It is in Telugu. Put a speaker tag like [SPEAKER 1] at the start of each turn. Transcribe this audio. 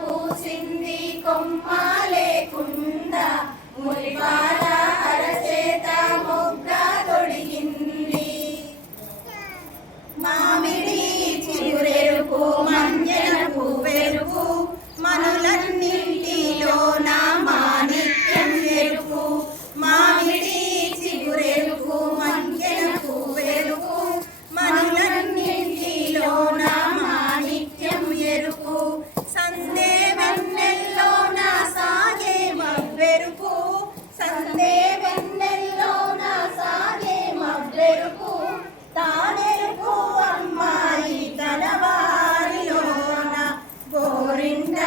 [SPEAKER 1] పూసింది కొమ్మ లేకుండా మురిపాల మబ్బెరుపు సందే వెన్నెల్లో నా సాగే మబ్బెరుపు. తానెరుపు అమ్మాయి తన వారిలోన గోరింట